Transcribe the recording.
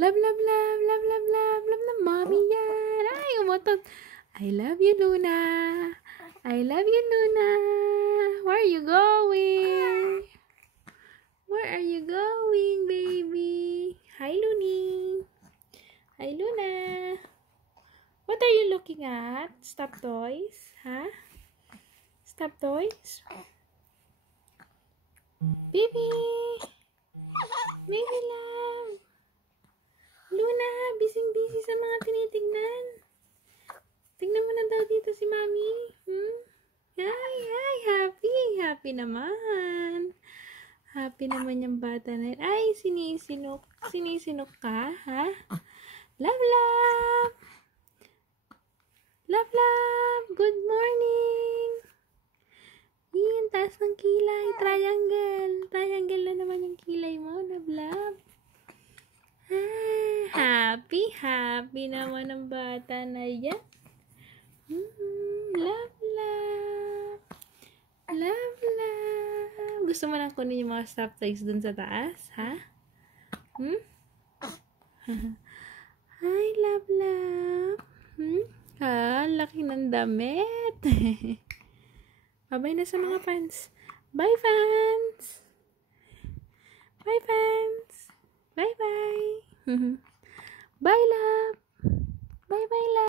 Love, love, love, love, love, love, love na mommy yan. Ay, umutot. I love you, Luna. I love you, Luna. Where are you going? Where are you going, baby? Hi, Looney. Hi, Luna. What are you looking at? Stop toys? Huh? Stop toys? Baby. Baby love. Luna, busy-busy sa mga tinitignan. Tignan mo na daw dito si Mami. Hi, hi, happy. Happy naman. Happy naman yung bata na yun. Ay, sinisinok. Sinisinok ka, ha? Love, love. Love, love. Good morning. Yan, taas ng kilay. Triangle. Triangle na naman yung kilay mo. Love, love. Ah, happy, happy naman ang bata na yan. Love, love. Love, love. Gusto mo nang kunin yung mga stop toys dun sa taas, ha? Hi, love, love. Laki ng damit. Bye-bye na sa mga fans. Bye, fans. Bye, fans. Bye-bye. Bye, love. Bye-bye, love.